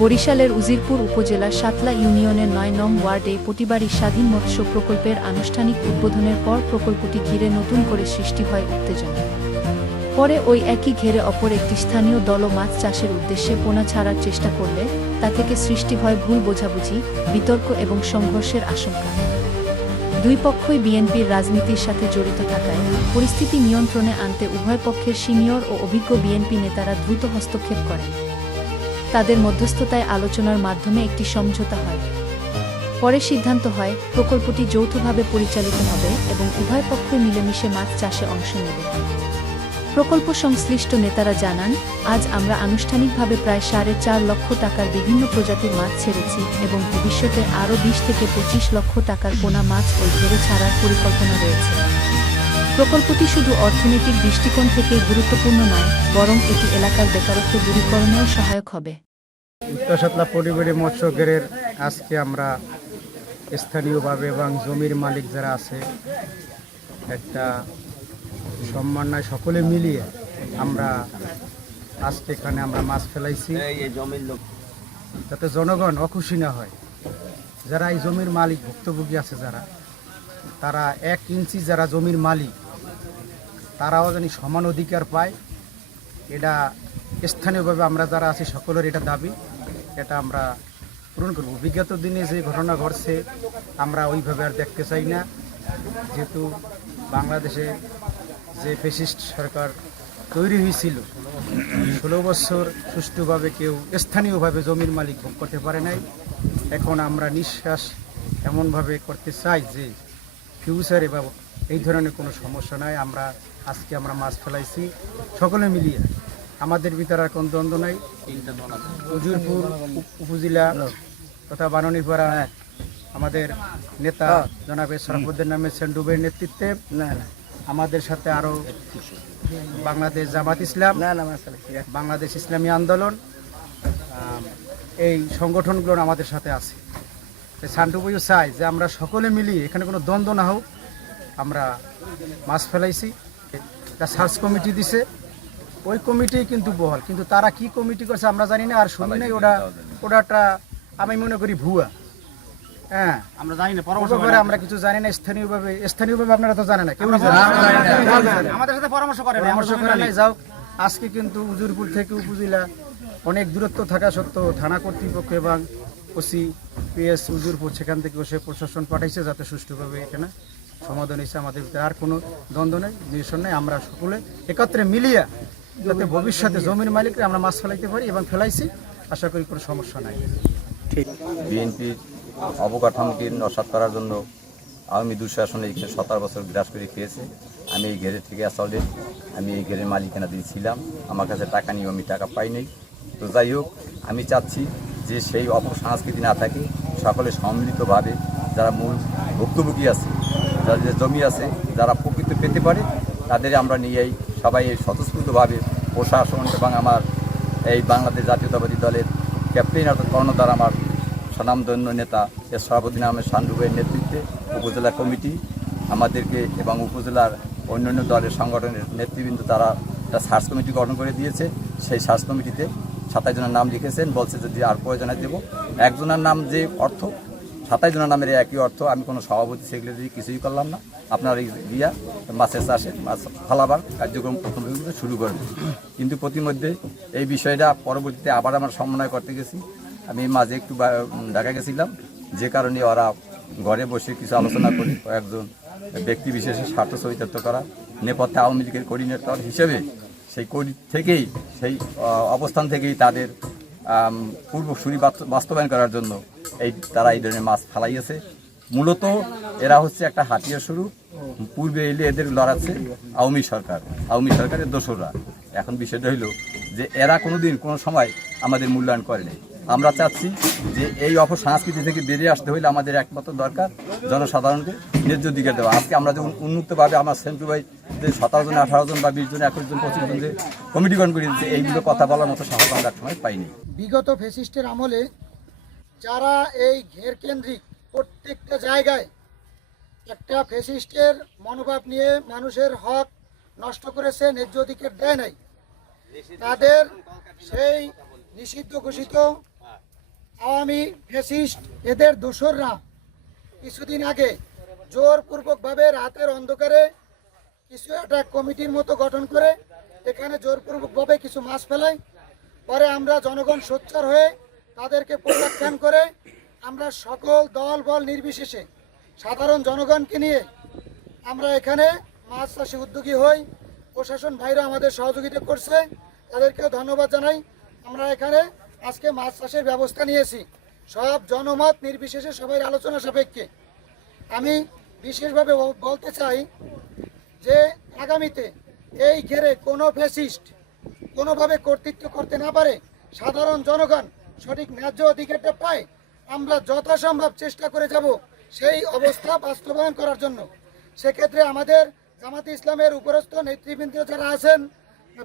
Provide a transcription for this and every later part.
বরিশালের উজিরপুর উপজেলার সাতলা ইউনিয়নের নয় নং ওয়ার্ডে প্রতিবারই স্বাধীন মৎস্য প্রকল্পের আনুষ্ঠানিক উদ্বোধনের পর প্রকল্পটি ঘিরে নতুন করে সৃষ্টি হয় উত্তেজনা। পরে ওই একই ঘেরে অপর একটি স্থানীয় দলও মাছ চাষের উদ্দেশ্যে পোনা ছাড়ার চেষ্টা করলে তা থেকে সৃষ্টি হয় ভুল বোঝাবুঝি, বিতর্ক এবং সংঘর্ষের আশঙ্কা। দুই পক্ষই বিএনপির রাজনীতির সাথে জড়িত থাকায় পরিস্থিতি নিয়ন্ত্রণে আনতে উভয় পক্ষের সিনিয়র ও অভিজ্ঞ বিএনপি নেতারা দ্রুত হস্তক্ষেপ করেন। তাদের মধ্যস্থতায় আলোচনার মাধ্যমে একটি সমঝোতা হয়। পরে সিদ্ধান্ত হয়, প্রকল্পটি যৌথভাবে পরিচালিত হবে এবং উভয় পক্ষই মিলেমিশে মাছ চাষে অংশ নেবে। প্রকল্প সংশ্লিষ্ট নেতারা জানান, আজ আমরা আনুষ্ঠানিকভাবে প্রায় সাড়ে চার লক্ষ টাকার বিভিন্ন প্রজাতির মাছ ছেড়েছি এবং ভবিষ্যতে আরও বিশ থেকে পঁচিশ লক্ষ টাকার পোনা মাছ ওই ঘেরে ছাড়ার পরিকল্পনা রয়েছে। প্রকল্পটি শুধু অর্থনৈতিক দৃষ্টিকোণ থেকে গুরুত্বপূর্ণ নয় বরং এটি এলাকার বেকারত্ব দূরীকরণেও সহায়ক হবে। উত্তর সাতলা পরিবারে মৎস্য আজকে আমরা স্থানীয়ভাবে এবং জমির মালিক যারা আছে একটা সম্মাননায় সকলে মিলিয়ে আমরা আজকে এখানে আমরা মাছ ফেলাইছি। যাতে জনগণ অখুশি না হয়। যারা এই জমির মালিক ভুক্তভোগী আছে যারা তারা এক ইঞ্চি যারা জমির মালিক তারাও জানি সমান অধিকার পায়। এটা স্থানীয়ভাবে আমরা যারা আছি সকলের এটা দাবি। এটা আমরা পূরণ করব। বিগত দিনে যে ঘটনা ঘটছে, আমরা ওইভাবে আর দেখতে চাই না। যেহেতু বাংলাদেশে যে ফেসিস্ট সরকার তৈরি হয়েছিল, ষোলো বছর সুষ্ঠুভাবে কেউ স্থানীয়ভাবে জমির মালিক ভোগ করতে পারে নাই। এখন আমরা নিঃশ্বাস এমনভাবে করতে চাই যে ফিউচারে বা এই ধরনের কোনো সমস্যা নাই। আমরা আজকে আমরা মাছ ফেলাইছি। সকলে মিলিয়ে আমাদের ভিতরে আর কোনো দ্বন্দ্ব নাই। উজিরপুর উপ- উপজেলা তথা বাননীপাড়া আমাদের নেতা জনাবের সরফুদ্দিন নামে সেন্ডুবের নেতৃত্বে আমাদের সাথে আরও বাংলাদেশ জামাত ইসলাম বাংলাদেশ ইসলামী আন্দোলন এই সংগঠনগুলো আমাদের সাথে আছে। সান্টুবইও চাই যে আমরা সকলে মিলিয়ে এখানে কোনো দ্বন্দ্ব না হোক আমরা মাছ ফেলাইছি। একটা সার্চ কমিটি দিছে। ওই কমিটি কিন্তু বহল। কিন্তু তারা কি কমিটি করছে আমরা জানি না আর শুনি নাই ওটা ওটাটা আমি মনে করি ভুয়া। হ্যাঁ আমরা জানি না পরামর্শ ব্যাপারে আমরা কিছু জানি না স্থানীয়ভাবে স্থানীয়ভাবে আপনারা তো জানেন না কেউ আমাদের সাথে পরামর্শ করে না, পরামর্শ করে নাই। যাও আজকে কিন্তু উজুরপুর থেকে উপজেলা অনেক দূরত্ব থাকা সত্ত্বেও থানা কর্তৃপক্ষ এবং ওসি পিএস উজুরপুর সেখান থেকে বসে প্রশাসন পাঠাইছে যাতে সুষ্ঠুভাবে এখানে সমাধান হয়েছে, আমাদের ভিতরে আর কোনো দ্বন্দ্ব নেই, নিরসন নেই, আমরা সকলে একত্রে মিলিয়ে যাতে ভবিষ্যতে জমির মালিকরা আমরা মাছ ফেলাইতে পারি এবং ফেলাইছি, আশা করি কোনো সমস্যা নাই। ঠিক। বিএনপির অবকাঠামোকে নস্বাত করার জন্য আওয়ামী দুঃশাসনে এখানে সতেরো বছর গ্রাস করে খেয়েছে। আমি এই ঘেরের থেকে আসলে আমি এই ঘেরের মালিকানা দিয়েছিলাম আমার কাছে টাকা নিয়ে আমি টাকা পাইনি তো যাই হোক, আমি চাচ্ছি যে সেই অপসংস্কৃতি না থাকে, সকলে সম্মিলিতভাবে যারা মূল ভুক্তভোগী আছে যাদের জমি আছে, যারা প্রকৃত পেতে পারে তাদের আমরা নিয়েই সবাই এই স্বতঃস্ফূর্তভাবে প্রশাসন এবং আমার এই বাংলাদেশ জাতীয়তাবাদী দলের ক্যাপ্টেন অর্থাৎ কর্ণধার আমার স্বনামধন্য নেতা এর সভাপতি নামের সান্ডুবের নেতৃত্বে উপজেলা কমিটি, আমাদেরকে এবং উপজেলার অন্যান্য দলের সংগঠনের নেতৃবৃন্দ তারা একটা সার্চ কমিটি গঠন করে দিয়েছে। সেই সার্চ কমিটিতে সাতাশ জনের নাম লিখেছেন, বলছে যদি আর প্রয়োজনে দেবো। একজনের নাম যে অর্থ সাতাশ জনের নামের একই অর্থ আমি কোনো সভাপতি সেক্রেটারি কিছুই করলাম না। আপনার এই দিয়া মাছের চাষে মাছ ফালাবার কার্যক্রম প্রথম শুরু করবে কিন্তু প্রতিমধ্যে এই বিষয়টা পরবর্তীতে আবার আমার সমন্বয় করতে গেছি। আমি মাঝে একটু ঢাকা গেছিলাম। যে কারণে ওরা ঘরে বসে কিছু আলোচনা করি কয়েকজন ব্যক্তি বিশেষে স্বার্থ চরিতার্থ করা নেপথ্যে আওয়ামী লীগের কোঅর্ডিনেটর হিসেবে সেই কোডি থেকেই সেই অবস্থান থেকেই তাদের আম, পূর্বসূরি বাস্ত- বাস্তবায়ন করার জন্য এই তারা এই ধরনের মাছ ফালাইয়েছে। মূলত এরা হচ্ছে একটা হাতিয়ার শুরু পূর্বে এলে এদের লড়াচ্ছে আওয়ামী সরকার। আওয়ামী সরকারের দোসররা। এখন বিষয়টা হইল যে এরা কোনোদিন কোনো সময় আমাদের মূল্যায়ন করেনি আমরা চাচ্ছি যে এই অপসংস্কৃতি থেকে বেরিয়ে আসতে হইলে আমাদের একমাত্র দরকার জনসাধারণকে ন্যায্য দিকে দেওয়া। আজকে আমরা যে উন- উন্মুক্তভাবে আমার সেন্টু ভাই যে সতেরো জন, আঠারো জন বা বিশ জন, একুশ জন, পঁচিশ জন যে কমিটি গঠন করে দিচ্ছে এইগুলো কথা বলার মতো সাহস আমরা সময় পাইনি। বিগত ফেসিস্টের আমলে যারা এই ঘের কেন্দ্রিক প্রত্যেকটা জায়গায় একটা ফেসিস্টের মনোভাব নিয়ে মানুষের হক নষ্ট করেছে, ন্যায্য অধিকার দেয় নাই, তাদের সেই নিষিদ্ধ ঘোষিত আওয়ামী ফেসিস্ট এদের দোসররা কিছুদিন আগে জোরপূর্বকভাবে রাতের অন্ধকারে কিছু একটা কমিটির মতো গঠন করে, এখানে জোরপূর্বকভাবে কিছু মাছ ফেলায়। পরে আমরা জনগণ সোচ্চার হয়ে তাদেরকে প্রত্যাখ্যান করে আমরা সকল দল, বল নির্বিশেষে সাধারণ জনগণকে নিয়ে আমরা এখানে মাছ চাষে উদ্যোগী হই। প্রশাসন ভাইরা আমাদের সহযোগিতা করছে। তাদেরকেও ধন্যবাদ জানাই। আমরা এখানে আজকে মাছ চাষের ব্যবস্থা নিয়েছি। সব জনমত নির্বিশেষে সবাই আলোচনা সাপেক্ষে। আমি বিশেষভাবে বলতে চাই যে আগামীতে এই ঘেরে কোনো ফ্যাসিস্ট কোনোভাবে কর্তৃত্ব করতে না পারে সাধারণ জনগণ সঠিক ন্যায্য অধিকারটা পায়, আমরা যথাসম্ভব চেষ্টা করে যাব সেই অবস্থা বাস্তবায়ন করার জন্য। সেক্ষেত্রে আমাদের জামাতে ইসলামের উপরস্থ নেতৃবৃন্দ যারা আছেন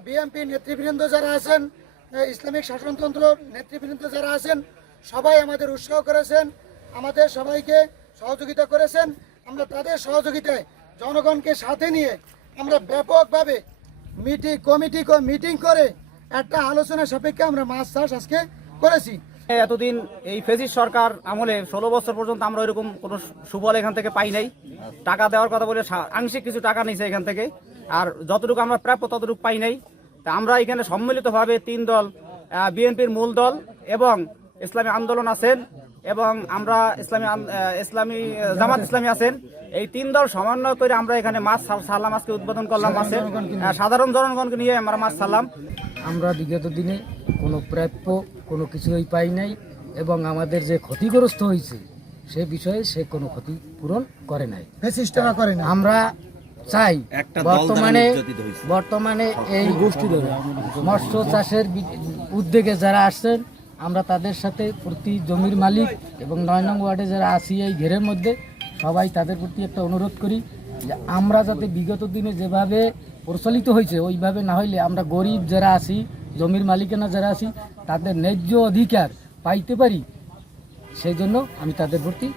বিএনপি নেতৃবৃন্দ যারা আছেন, ইসলামিক শাসনতন্ত্র নেতৃবৃন্দ যারা আছেন, সবাই আমাদের উৎসাহ করেছেন, আমাদের সবাইকে সহযোগিতা করেছেন। আমরা তাদের সহযোগিতায় জনগণকে সাথে নিয়ে আমরা ব্যাপকভাবে মিটিং, কমিটি মিটিং করে একটা আলোচনা সাপেক্ষে আমরা মাছ চাষ আজকে করেছি। এতদিন এই ফেজিস সরকার আমলে ষোলো বছর পর্যন্ত আমরা এরকম কোনো সুফল এখান থেকে পাই নাই। টাকা দেওয়ার কথা বলে আংশিক কিছু টাকা নিয়েছে এখান থেকে। আর যতটুকু আমরা প্রাপ্য ততটুকু পাই নাই। তা আমরা এখানে সম্মিলিতভাবে তিন দল বিএনপির মূল দল এবং ইসলামী আন্দোলন আছেন এবং আমরা ইসলামী ইসলামী জামাত ইসলামী আছেন। এই তিন দল সমন্বয় করে আমরা এখানে মাছ সারলাম আজকে উদ্বোধন করলাম মাছের সাধারণ জনগণকে নিয়ে আমরা মাছ সারলাম। আমরা বিগত দিনে কোনো প্রাপ্য কোনো কিছুই পাই নাই এবং আমাদের যে ক্ষতিগ্রস্ত হয়েছে সে বিষয়ে সে কোনো ক্ষতি পূরণ করে নাই। করে না আমরা চাই বর্তমানে বর্তমানে এই মৎস্য চাষের উদ্যোগে যারা আসছেন আমরা তাদের সাথে প্রতি জমির মালিক এবং নয় নং ওয়ার্ডে যারা আছি এই ঘেরের মধ্যে সবাই তাদের প্রতি একটা অনুরোধ করি যে আমরা যাতে বিগত দিনে যেভাবে প্রচলিত হয়েছে, ওইভাবে না হইলে আমরা গরিব যারা আছি, জমির মালিকানা যারা আছি, তাদের ন্যায্য অধিকার পাইতে পারি সেই জন্য আমি তাদের প্রতি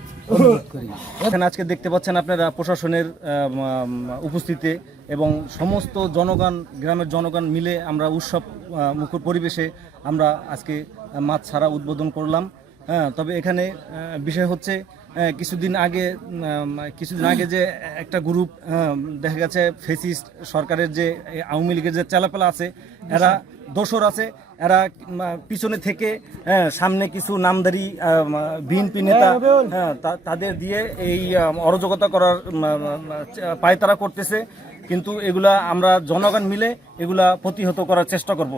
এখানে আজকে দেখতে পাচ্ছেন আপনারা প্রশাসনের উপস্থিতিতে এবং সমস্ত জনগণ, গ্রামের জনগণ মিলে আমরা উৎসব মুখর পরিবেশে আমরা আজকে মাছ ছাড়া উদ্বোধন করলাম। হ্যাঁ তবে এখানে বিষয় হচ্ছে কিছুদিন আগে কিছুদিন আগে যে একটা গ্রুপ দেখা গেছে ফেসিস্ট সরকারের যে আওয়ামী লীগের যে চালাপালা আছে এরা দোসর আছে এরা পিছনে থেকে হ্যাঁ, সামনে কিছু নামদারি বিএনপি নেতা হ্যাঁ, তা- তাদের দিয়ে এই অরাজকতা করার পায়তারা করতেছে। কিন্তু এগুলা আমরা জনগণ মিলে এগুলা প্রতিহত করার চেষ্টা করব।